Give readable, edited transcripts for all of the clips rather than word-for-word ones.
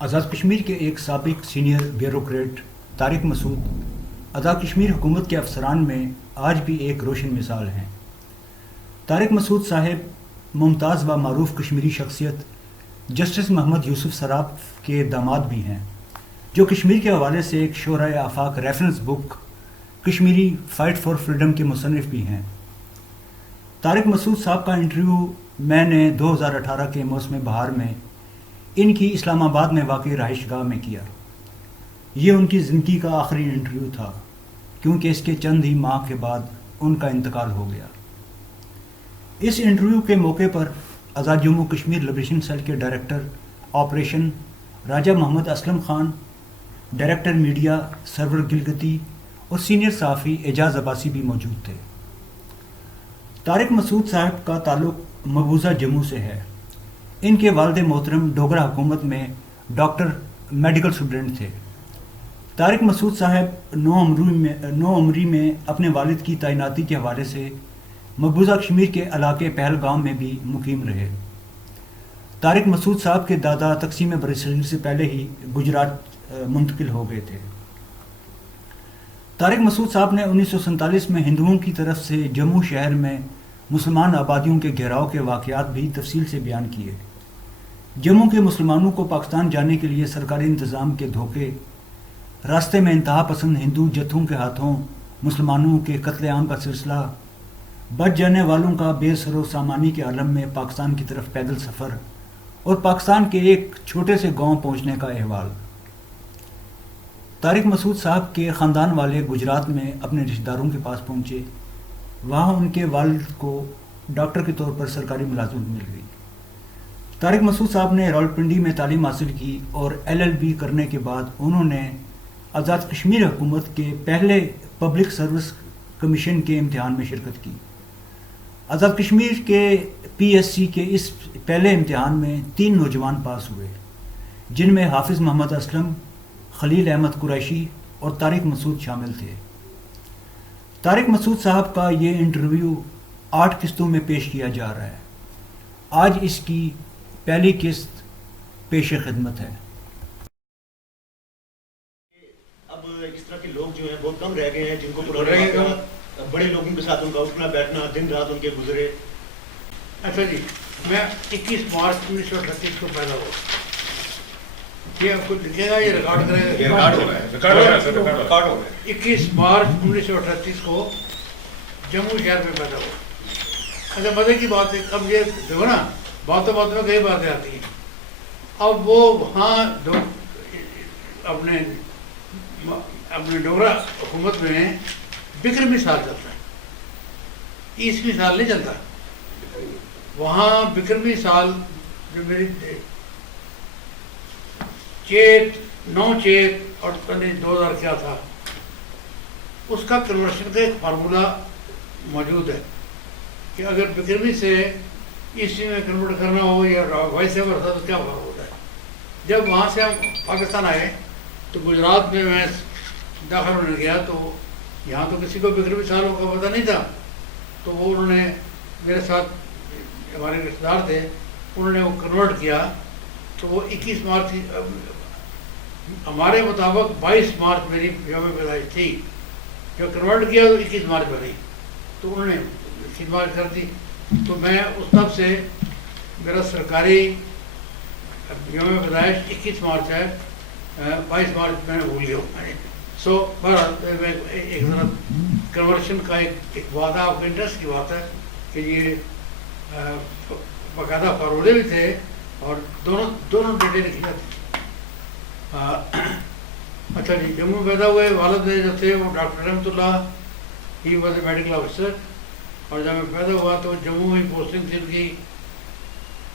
آزاد کشمیر کے ایک سابق سینئر بیوروکریٹ طارق مسعود آزاد کشمیر حکومت کے افسران میں آج بھی ایک روشن مثال ہیں۔ طارق مسعود صاحب ممتاز و معروف کشمیری شخصیت جسٹس محمد یوسف سراف کے داماد بھی ہیں، جو کشمیر کے حوالے سے ایک شورائے آفاق reference book Kashmiri fight for freedom کے مصنف بھی ہیں۔ طارق مسعود صاحب کا انٹرویو میں نے 2018 کے موسم بہار میں ان کی اسلام آباد میں واقع رہائش گاہ میں کیا۔ یہ ان کی زندگی کا آخری انٹرویو تھا، کیونکہ اس کے چند ہی ماہ کے بعد ان کا انتقال ہو گیا۔ اس انٹرویو کے موقع پر آزاد جموں کشمیر لبریشن سیل کے ڈائریکٹر آپریشن راجہ محمد اسلم خان، ڈائریکٹر میڈیا سرور گلگتی اور سینئر صحافی اعجاز عباسی بھی موجود تھے۔ طارق مسعود صاحب کا تعلق مقبوضہ جموں سے ہے۔ ان کے والد محترم ڈوگرہ حکومت میں ڈاکٹر میڈیکل اسٹوڈنٹ تھے۔ طارق مسعود صاحب نو عمری میں اپنے والد کی تعیناتی کے حوالے سے مقبوضہ کشمیر کے علاقے پہلگام میں بھی مقیم رہے۔ طارق مسعود صاحب کے دادا تقسیم برصغیر سے پہلے ہی گجرات منتقل ہو گئے تھے۔ طارق مسعود صاحب نے 1947 میں ہندوؤں کی طرف سے جموں شہر میں مسلمان آبادیوں کے گھیراؤ کے واقعات بھی تفصیل سے بیان کیے۔ جموں کے مسلمانوں کو پاکستان جانے کے لیے سرکاری انتظام کے دھوکے، راستے میں انتہا پسند ہندو جتھوں کے ہاتھوں مسلمانوں کے قتل عام کا سلسلہ، بچ جانے والوں کا بے سر و سامانی کے عالم میں پاکستان کی طرف پیدل سفر اور پاکستان کے ایک چھوٹے سے گاؤں پہنچنے کا احوال۔ طارق مسعود صاحب کے خاندان والے گجرات میں اپنے رشتہ داروں کے پاس پہنچے۔ وہاں ان کے والد کو ڈاکٹر کے طور پر سرکاری ملازمت مل گئی۔ طارق مسعود صاحب نے راولپنڈی میں تعلیم حاصل کی اور LLB کرنے کے بعد انہوں نے آزاد کشمیر حکومت کے پہلے پبلک سروس کمیشن کے امتحان میں شرکت کی۔ آزاد کشمیر کے PSC کے اس پہلے امتحان میں 3 نوجوان پاس ہوئے، جن میں حافظ محمد اسلم، خلیل احمد قریشی اور طارق مسعود شامل تھے۔ طارق مسعود صاحب کا یہ انٹرویو 8 قسطوں میں پیش کیا جا رہا ہے۔ آج اس کی پہلی قسط پیش خدمت ہے۔ اب اس طرح کے لوگ جو ہیں بہت کم رہ گئے ہیں جن کو بڑے لوگوں کے ساتھ ان کا اٹھنا بیٹھنا دن رات ان کے گزرے۔ اچھا جی، میں 21 مارچ 1938 کو پیدا ہوا۔ یہ آپ کو لکھے گا، یہ ریکارڈ کرے گا؟ ریکارڈ ہو رہا ہے۔ 21 مارچ 1938 کو جموں شہر میں پیدا ہوا۔ اچھا مزے کی بات ہے، اب یہ دیکھو نا، باتوں میں کئی باتیں آتی ہیں۔ اب وہ وہاں اپنے ڈوگرہ حکومت میں بکرمی سال چلتا ہے، عیسوی سال نہیں چلتا۔ وہاں بکرمی سال جو میری 9 چیت اور 2000 کیا تھا، اس کا کنورشن کا ایک فارمولا موجود ہے کہ اگر بکرمی سے عیسوی میں کنورٹ کرنا ہو یا وائس ایور تھا تو کیا فرق ہوتا ہے۔ جب وہاں سے ہم پاکستان آئے تو گجرات میں داخل ہونے گیا تو یہاں تو کسی کو بکرمی سالوں کا پتہ نہیں تھا، تو وہ انہوں نے میرے ساتھ ہمارے رشتے دار تھے، انہوں نے وہ کنورٹ کیا تو وہ 21 مارچ ہمارے مطابق 22 مارچ میری یوم پیدائش تھی، جو کنورٹ کیا تو 21 مارچ بنی، تو انہوں نے 21 مارچ کر دی۔ تو میں اس تب سے میرا سرکاری یوم پیدائش 21 مارچ ہے، 22 مارچ میں نے بھول گیا ہوں۔ سو بہرحال ایک ذرا کنورشن کا ایک وعدہ، آپ کو انٹرسٹ کی بات ہے کہ یہ باقاعدہ فارولے بھی تھے اور دونوں ڈیٹے لکھی جاتی۔ اچھا جی، جموں پیدا ہوئے، والد جو تھے وہ doctor Rahmatullah, he was a medical officer, اور جب میں پیدا ہوا تو جموں میں پوسٹنگ تھی ان کی۔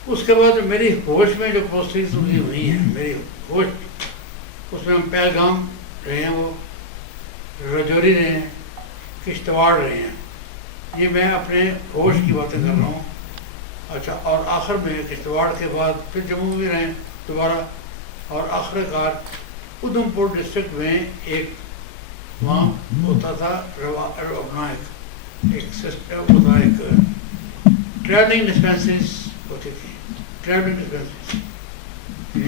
اس کے بعد میری ہوش میں جو پوسٹنگز ان کی ہوئی ہیں، میری ہوش، اس میں ہم پہلگام رہے ہیں، وہ رجوری رہے ہیں، کشتواڑ رہے ہیں۔ یہ میں اپنے ہوش کی باتیں کر رہا ہوں۔ اچھا، اور آخر میں کشتواڑ کے بعد پھر جموں میں رہے دوبارہ، اور آخر کار ادھم پور ڈسٹرکٹ میں ایک وہاں ہوتا تھا اپنا ایک سسٹم ہوتا، ایک ٹریولنگ ڈسپینسریز ہوتی تھی، ٹریولنگ ڈسپینسریز۔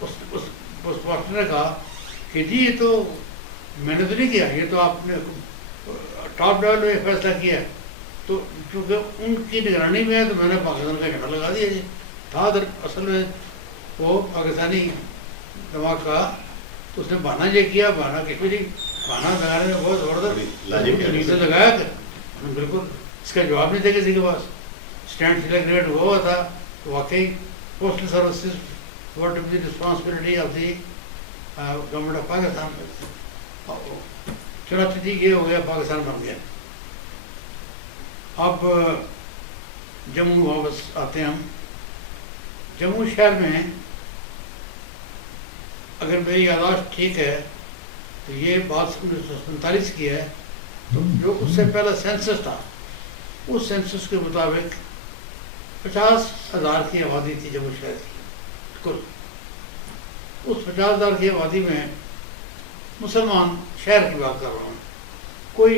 اس ماسٹر نے کہا کہ جی یہ تو میں نے تو نہیں کیا, یہ تو آپ نے ٹاپ ڈاؤن میں فیصلہ کیا ہے, تو چونکہ ان کی نگرانی میں ہے تو میں نے پاکستان کا جھنڈا لگا دیا. جی تھا در اصل میں وہ پاکستانی دماغ کا, تو اس نے بہانا یہ کیا, بہانا کہ جی بہانا لگانے میں بہت زبردست نیچے لگایا کہ بالکل اس کا جواب نہیں تھا کسی کے پاس. اسٹینڈ سلیکٹ ہوا تھا تو واقعی postal services what is the responsibility of the government of Pakistan. چنانچہ جی یہ ہو گیا, پاکستان بن گیا. اب جموں واپس آتے ہیں ہم. جموں شہر میں اگر میری یادداشت ٹھیک ہے تو یہ بات 1947 کی ہے, تو جو اس سے پہلا سینسس تھا اس سینسس کے مطابق 50,000 کی آبادی تھی جموں شہر کی کل. اس 50,000 کی آبادی میں مسلمان شہر کی بات کر رہا ہوں, کوئی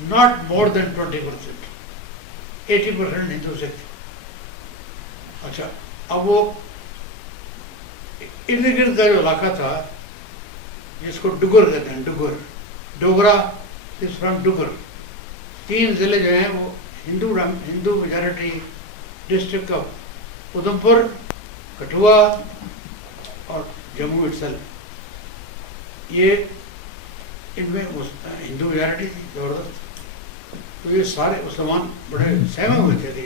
ناٹ مور دین 20%, 80% ہندو سکھ تھے. اچھا اب وہ ارد گرد کا جو علاقہ تھا جس کو ڈگر کہتے ہیں, ڈوگرا از فرام ڈگر. 3 ضلع جو ہیں وہ ہندو majority district of Udhampur, Kathua اور جموں اٹسل, یہ ان میں ہندو میجارٹی تھی زبردست. تو یہ سارے مسلمان بڑے سہمے ہوئے تھے. کہ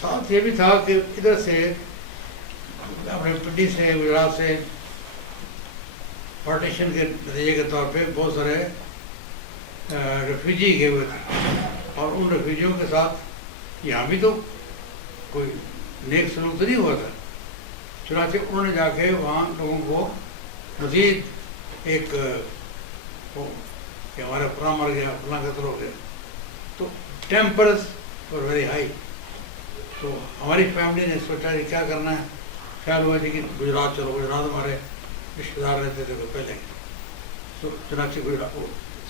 ساتھ یہ بھی تھا کہ ادھر سے اپنے پنڈی سے گجرات سے پارٹیشن کے نتیجے کے طور پہ بہت سارے ریفیوجی گئے ہوئے تھے, اور ان ریفیوجیوں کے ساتھ یہاں بھی تو کوئی نیک سلوک تو نہیں ہوا تھا. چنانچہ انہوں نے جا کے وہاں لوگوں کو مزید ایک کہ ہمارا فلاں مر گیا, فلاں قتل ہو گیا, تو ٹیمپرز اور ویری ہائی. تو ہماری فیملی نے سوچا کہ کیا کرنا ہے, خیال ہوا جی کہ گجرات چلو, گجرات ہمارے رشتے دار رہتے تھے پہلے. تو چنانچہ گجرات.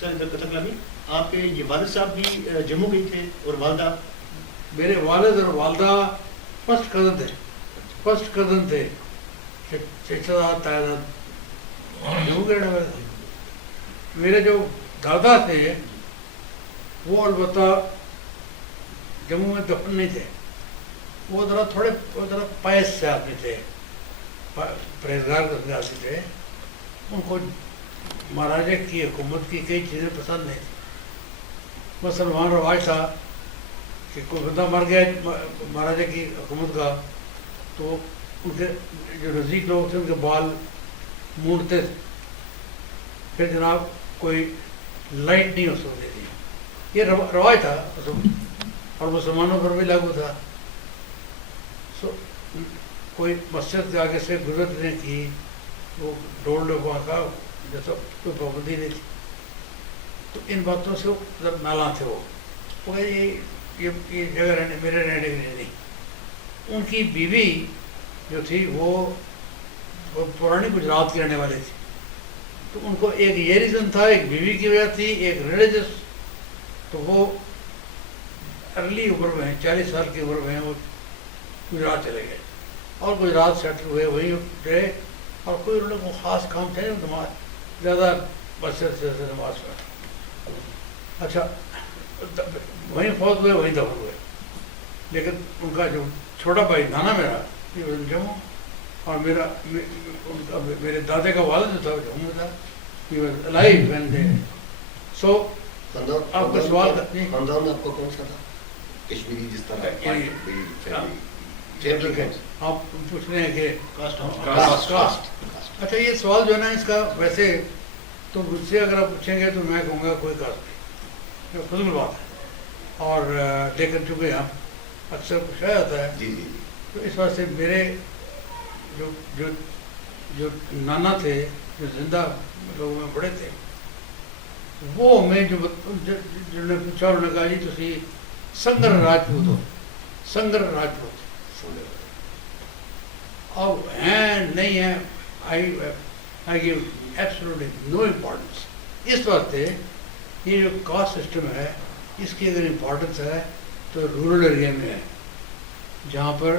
سر قطب کلامی, آپ کے یہ والد صاحب بھی جموں گئی تھے اور والدہ؟ میرے والد اور والدہ فرسٹ کزن تھے, چچا تایا جموں کے رہنے والے تھے. میرے جو دادا تھے وہ البتہ جموں میں دفن نہیں تھے, وہ ذرا پائس سے آدمی تھے, پرہیزگار قسم کے آدمی تھے. ان کو مہاراجہ کی حکومت کی کئی چیزیں پسند نہیں تھیں. مسلمان رواج تھا کہ کوئی بندہ مر گیا مہاراجہ کی حکومت کا تو ان کے جو نزدیک لوگ تھے ان کے بال مونڈتے تھے, پھر جناب کوئی لائٹ نہیں ہو سکتی تھی. یہ رواج تھا اور مسلمانوں پر بھی لاگو تھا. کوئی مسجد کے آگے سے گزرنے کی وہ ڈول ڈبا کا جیسا کوئی پابندی نہیں تھی. تو ان باتوں سے وہ نالاں تھے. وہ یہ جگہ میرے رہنے کے لیے نہیں. ان کی بیوی جو تھی وہ پرانی گجرات کی رہنے والی تھی. تو ان کو ایک یہ ریزن تھا, ایک بیوی کی وجہ تھی, ایک ریلیجس. تو وہ ارلی عمر میں 40 سال کی عمر میں وہ گجرات چلے گئے اور گجرات سیٹل ہوئے, وہیں رہے. اور کوئی انہوں نے خاص کام تھے نماز زیادہ مسجد سے نماز پڑھ. اچھا وہیں فوت ہوئے, وہیں دفن ہوئے. لیکن ان کا جو چھوٹا بھائی نانا میرا یہ جموں, اور میرے دادے کا والد جو تھا وہ جموں تھا. Life when they. سو آپ کا سوال خاندان آپ کا کون سا تھا کشمیری جس طرح آپ پوچھ رہے ہیں کہ کاسٹ. اچھا یہ سوال جو ہے نا اس کا ویسے تو مجھ سے اگر آپ پوچھیں گے تو میں کہوں گا کوئی کاسٹ نہیں, فضول بات ہے. اور لیکن چونکہ ہم اکثر پوچھا جاتا ہے جی جی تو اس واسطے میرے جو نانا تھے جو زندہ لوگوں میں بڑے تھے وہ ہمیں جو نے پوچھا انہوں نے کہا جی تسی سنگر راجپوت ہو. سنگر راجپوت اب ہیں نہیں ہیں, I give absolutely no importance. اس واسطے یہ جو کاسٹ سسٹم ہے اس کی اگر امپورٹنس ہے تو رورل ایریا میں ہے جہاں پر